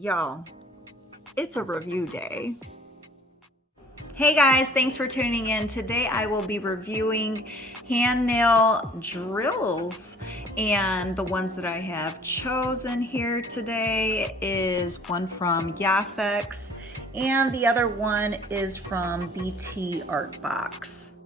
Y'all, it's a review day. Hey guys, thanks for tuning in. Today I will be reviewing hand nail drills, and the ones that I have chosen here today is one from YaFex and the other one is from BT Art Box.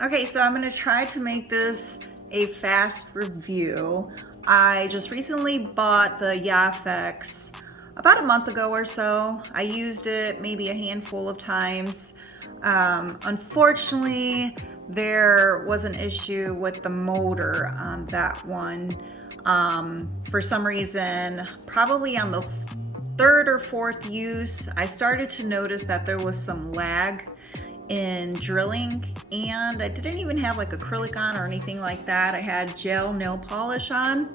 Okay, so I'm gonna try to make this a fast review. I just recently bought the YaFex about a month ago or so. I used it maybe a handful of times. Unfortunately, there was an issue with the motor on that one. For some reason, probably on the third or fourth use, I started to notice that there was some lag in drilling, and I didn't even have like acrylic on or anything like that. I had gel nail polish on,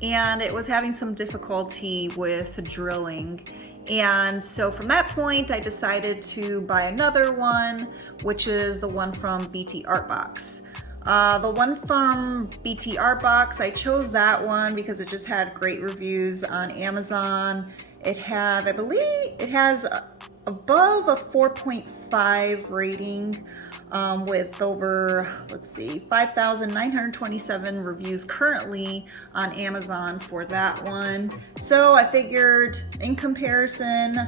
and it was having some difficulty with drilling. And so from that point, I decided to buy another one, which is the one from BT Art Box. The one from BT Art Box, I chose that one because it just had great reviews on Amazon. It had, I believe, it has above a 4.5 rating with over, let's see, 5,927 reviews currently on Amazon for that one. So I figured in comparison,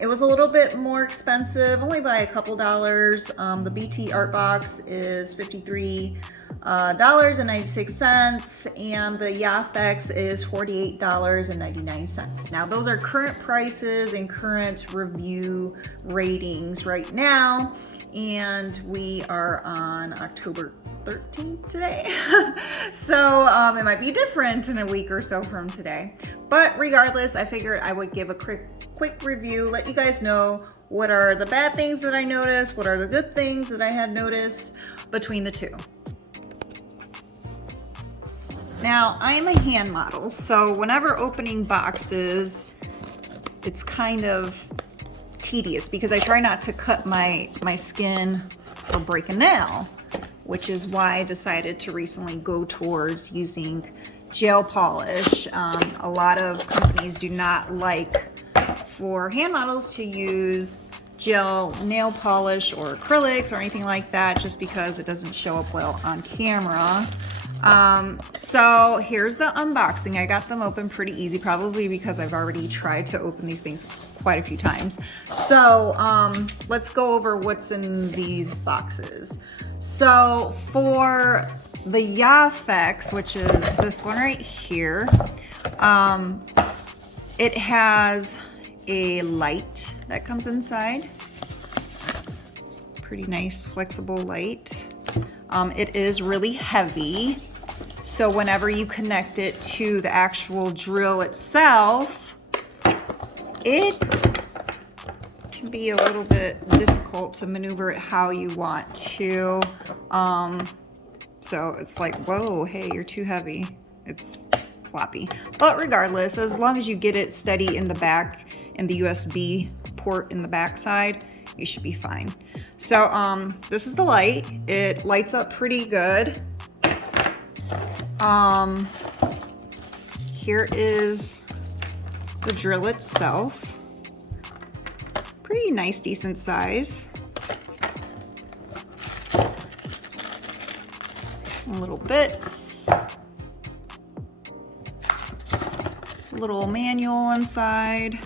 it was a little bit more expensive, only by a couple dollars. The BT Art Box is $53.96 and the YaFex is $48.99. Now those are current prices and current review ratings right now, and we are on October 13th today. So it might be different in a week or so from today, but regardless, I figured I would give a quick review, let you guys know what are the bad things that I noticed, what are the good things that I had noticed between the two. Now, I am a hand model, so whenever opening boxes, it's kind of tedious because I try not to cut my skin or break a nail, which is why I decided to recently go towards using gel polish. A lot of companies do not like for hand models to use gel nail polish or acrylics or anything like that, just because it doesn't show up well on camera. So here's the unboxing. I got them open pretty easy, probably because I've already tried to open these things quite a few times. So let's go over what's in these boxes. So for the YaFex, which is this one right here, it has a light that comes inside. Pretty nice flexible light. It is really heavy, so whenever you connect it to the actual drill itself, it can be a little bit difficult to maneuver it how you want to. So it's like, whoa, hey, you're too heavy. It's floppy. But regardless, as long as you get it steady in the back and the USB port in the back side, you should be fine. So this is the light. It lights up pretty good. Here is the drill itself. Pretty nice, decent size. Little bits. Little manual inside.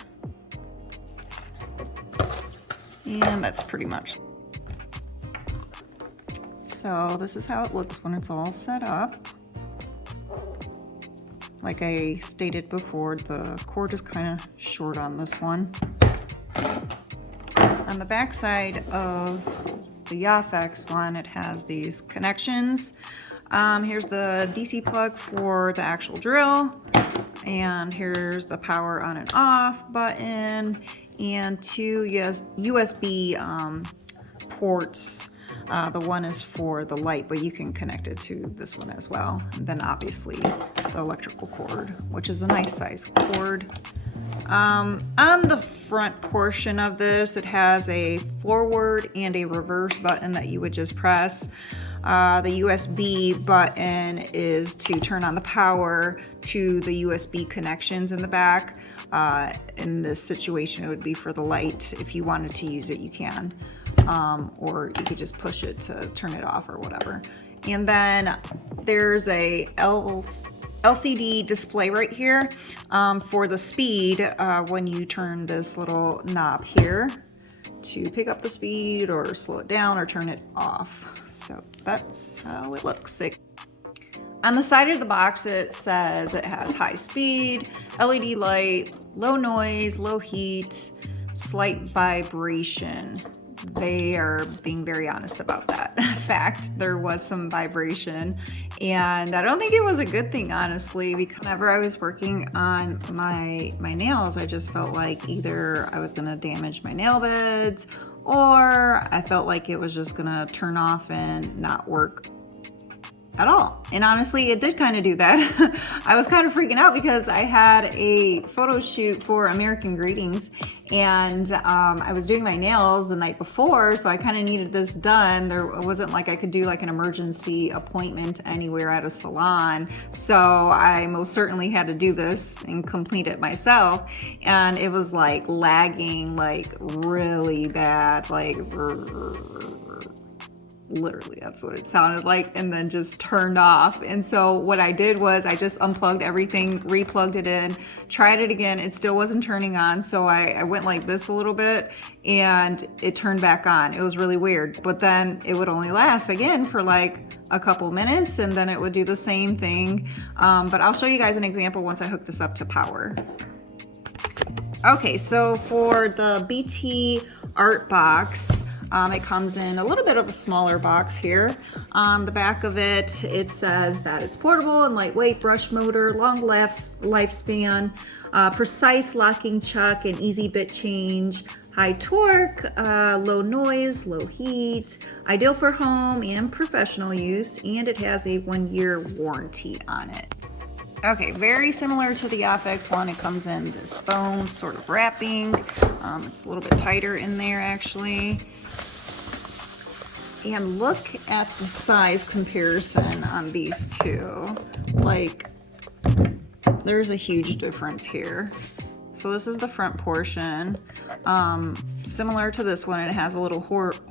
And that's pretty much. So this is how it looks when it's all set up. Like I stated before, the cord is kind of short on this one. On the back side of the YaFex one, it has these connections. Here's the DC plug for the actual drill, and here's the power on and off button, and two USB ports. The one is for the light, but you can connect it to this one as well. And then obviously the electrical cord, which is a nice size cord. On the front portion of this, it has a forward and a reverse button that you would just press. The USB button is to turn on the power to the USB connections in the back. In this situation, it would be for the light. If you wanted to use it, you can. Or you could just push it to turn it off or whatever. And then there's a LCD display right here for the speed when you turn this little knob here to pick up the speed or slow it down or turn it off. So that's how it looks. On the side of the box, it says it has high speed, LED light, low noise, low heat, slight vibration. They are being very honest about that fact. There was some vibration, and I don't think it was a good thing, honestly, because whenever I was working on my nails, I just felt like either I was gonna damage my nail beds, or I felt like it was just gonna turn off and not work at all. And honestly, it did kind of do that. I was kind of freaking out because I had a photo shoot for American Greetings, and I was doing my nails the night before, so I kind of needed this done. There wasn't like I could do like an emergency appointment anywhere at a salon, so I most certainly had to do this and complete it myself. And it was like lagging like really bad, like literally that's what it sounded like, and then just turned off. And so what I did was I just unplugged everything, replugged it in, tried it again. It still wasn't turning on, so I went like this a little bit and it turned back on. It was really weird, but then it would only last again for like a couple minutes, and then it would do the same thing. But I'll show you guys an example once I hook this up to power. Okay, so for the BT Art Box, it comes in a little bit of a smaller box here. On the back of it, it says that it's portable and lightweight, brush motor, long lifespan, precise locking chuck and easy bit change, high torque, low noise, low heat, ideal for home and professional use, and it has a 1-year warranty on it. Okay, very similar to the YaFex one. It comes in this foam sort of wrapping. It's a little bit tighter in there actually. And look at the size comparison on these two. Like, there's a huge difference here. So this is the front portion. Similar to this one, it has a little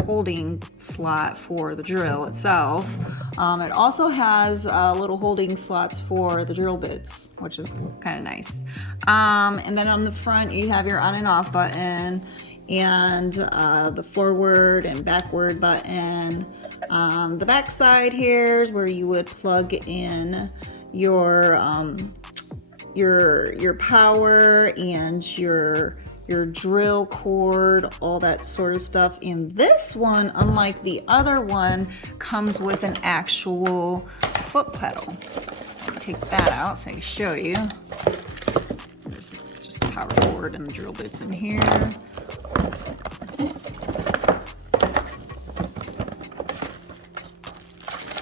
holding slot for the drill itself. It also has little holding slots for the drill bits, which is kind of nice. And then on the front, you have your on and off button, and the forward and backward button. The back side here is where you would plug in your power and your drill cord, all that sort of stuff. And this one, unlike the other one, comes with an actual foot pedal. So take that out so I can show you. There's just the power cord and the drill bits in here.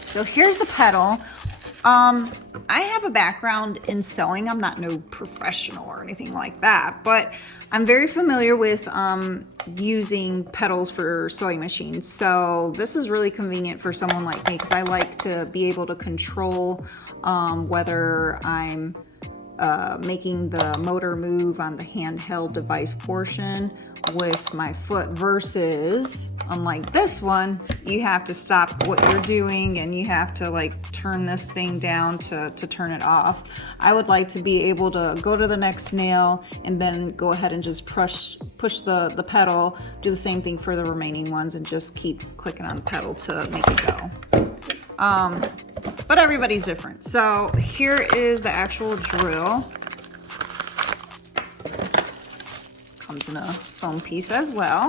So here's the pedal. I have a background in sewing. I'm not no professional or anything like that, but I'm very familiar with using pedals for sewing machines. So this is really convenient for someone like me because I like to be able to control whether I'm making the motor move on the handheld device portion with my foot, versus unlike this one, you have to stop what you're doing and you have to like turn this thing down to turn it off. I would like to be able to go to the next nail and then go ahead and just push the pedal, do the same thing for the remaining ones, and just keep clicking on the pedal to make it go. But everybody's different. So here is the actual drill. Comes in a foam piece as well.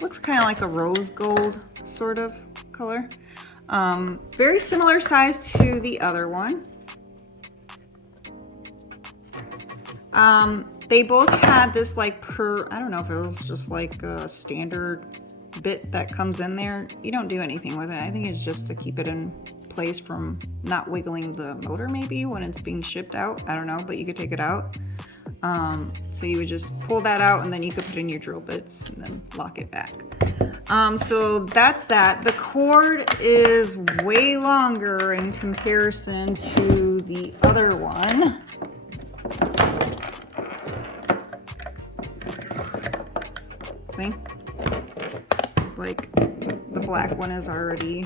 Looks kind of like a rose gold sort of color. Very similar size to the other one. They both had this like I don't know if it was just like a standard bit that comes in there. You don't do anything with it. I think it's just to keep it in place from not wiggling the motor maybe when it's being shipped out. I don't know, but you could take it out. So you would just pull that out and then you could put in your drill bits and then lock it back. So that's that. The cord is way longer in comparison to the other one. See? Like the black one is already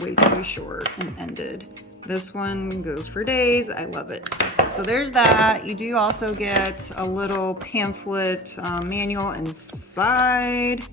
way too short and ended. This one goes for days. I love it. So there's that. You do also get a little pamphlet manual inside.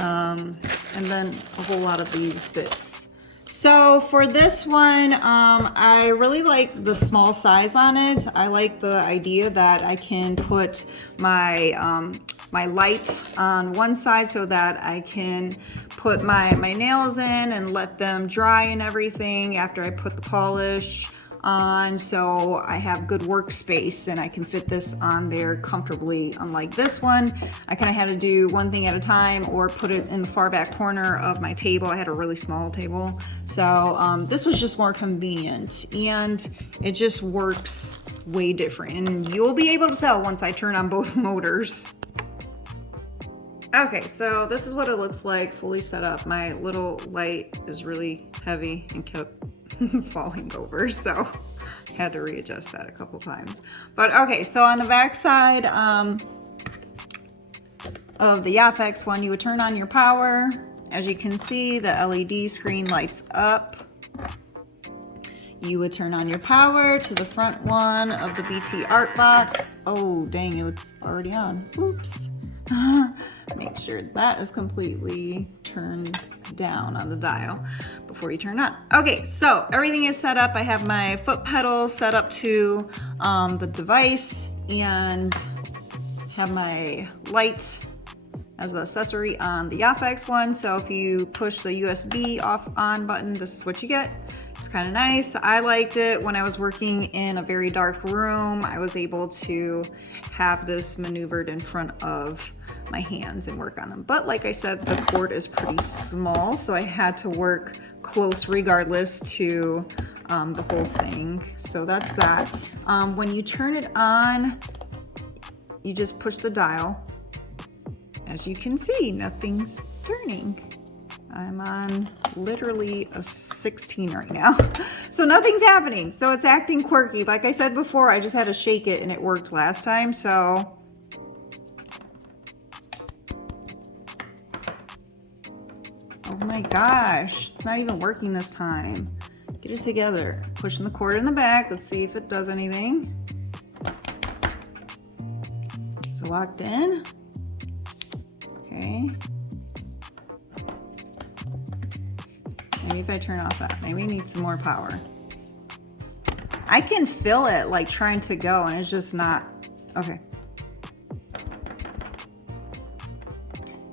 And then a whole lot of these bits. So for this one, I really like the small size on it. I like the idea that I can put my my light on one side so that I can put my nails in and let them dry and everything after I put the polish on, so I have good workspace and I can fit this on there comfortably. Unlike this one, I kind of had to do one thing at a time or put it in the far back corner of my table. I had a really small table, so this was just more convenient and it just works way different, and you'll be able to tell once I turn on both motors. Okay, so this is what it looks like fully set up. My little light is really heavy and kept falling over, so I had to readjust that a couple times. But okay, so on the back side of the YaFex one, you would turn on your power. As you can see, the LED screen lights up. You would turn on your power to the front one of the BT Art Box. Oh, dang, it's already on. Oops. Make sure that is completely turned down on the dial before you turn on. Okay, so everything is set up. I have my foot pedal set up to the device and have my light as an accessory on the YaFex one. So if you push the USB off on button, this is what you get. It's kind of nice. I liked it when I was working in a very dark room. I was able to have this maneuvered in front of my hands and work on them. But like I said, the cord is pretty small, so I had to work close regardless to the whole thing. So that's that. When you turn it on, you just push the dial. As you can see, nothing's turning. I'm on literally a 16 right now. So nothing's happening. So it's acting quirky. Like I said before, I just had to shake it and it worked last time. So oh my gosh, it's not even working this time. Get it together. Pushing the cord in the back. Let's see if it does anything. It's locked in. Okay. Maybe if I turn off that, maybe it needs some more power. I can feel it like trying to go and it's just not, okay.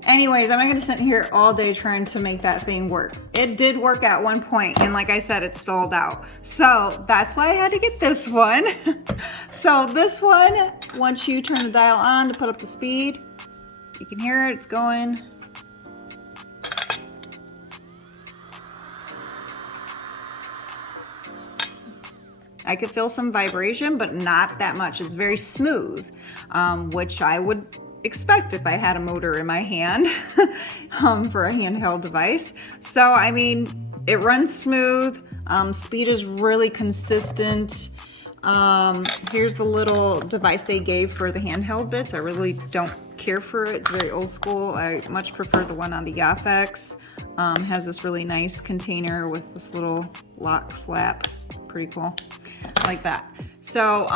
Anyways, I'm not gonna sit here all day trying to make that thing work. It did work at one point, and like I said, it stalled out. So that's why I had to get this one. So this one, once you turn the dial on to put up the speed, you can hear it, it's going. I could feel some vibration, but not that much. It's very smooth, which I would expect if I had a motor in my hand for a handheld device. So, I mean, it runs smooth. Speed is really consistent. Here's the little device they gave for the handheld bits. I really don't care for it. It's very old school. I much prefer the one on the YaFex. Has this really nice container with this little lock flap. Pretty cool. Like that. So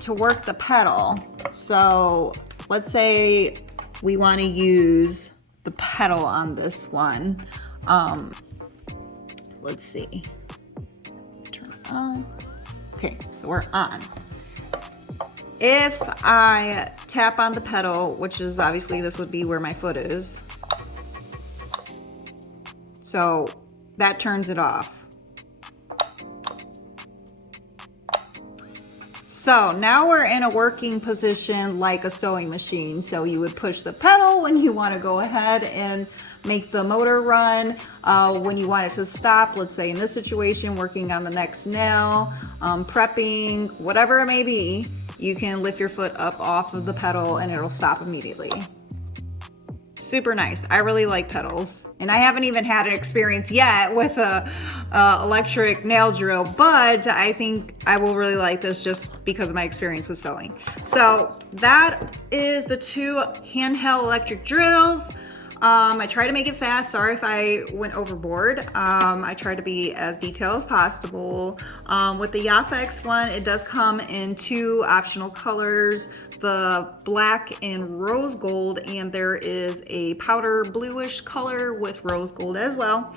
to work the pedal, so let's say we want to use the pedal on this one. Let's see. Turn it on. Okay, so we're on. If I tap on the pedal, which is obviously this would be where my foot is, so that turns it off. So now we're in a working position like a sewing machine. So you would push the pedal when you want to go ahead and make the motor run. When you want it to stop, let's say in this situation, working on the next nail, prepping, whatever it may be, you can lift your foot up off of the pedal and it'll stop immediately. super nice. I really like pedals, and I haven't even had an experience yet with a electric nail drill, but I think I will really like this just because of my experience with sewing. So that is the 2 handheld electric drills. I try to make it fast. Sorry if I went overboard. I try to be as detailed as possible. With the YaFex one, it does come in 2 optional colors, the black and rose gold, and there is a powder bluish color with rose gold as well.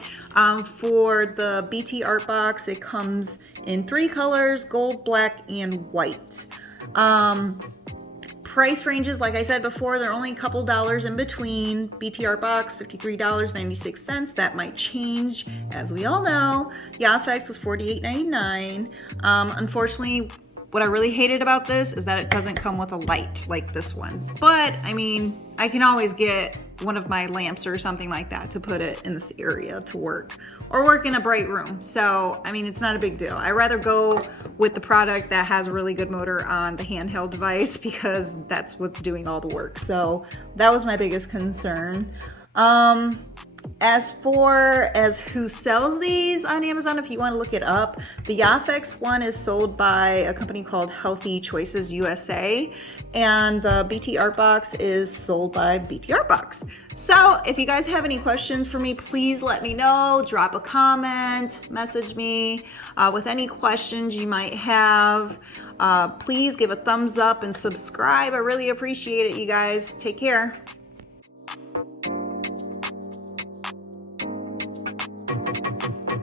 For the BT Art Box, it comes in 3 colors, gold, black, and white. Price ranges, like I said before, they're only a couple dollars in between. BT Art Box, $53.96. That might change, as we all know. YaFex was $48.99. Unfortunately, what I really hated about this is that it doesn't come with a light like this one. But, I mean, I can always get one of my lamps or something like that to put it in this area to work, or work in a bright room. So, I mean, it's not a big deal. I'd rather go with the product that has a really good motor on the handheld device because that's what's doing all the work. So that was my biggest concern. As far as who sells these on Amazon, if you want to look it up, the YaFex one is sold by a company called Healthy Choices USA, and the BT Art Box is sold by BT Art Box. So if you guys have any questions for me, please let me know. Drop a comment, message me with any questions you might have. Please give a thumbs up and subscribe. I really appreciate it, you guys. Take care.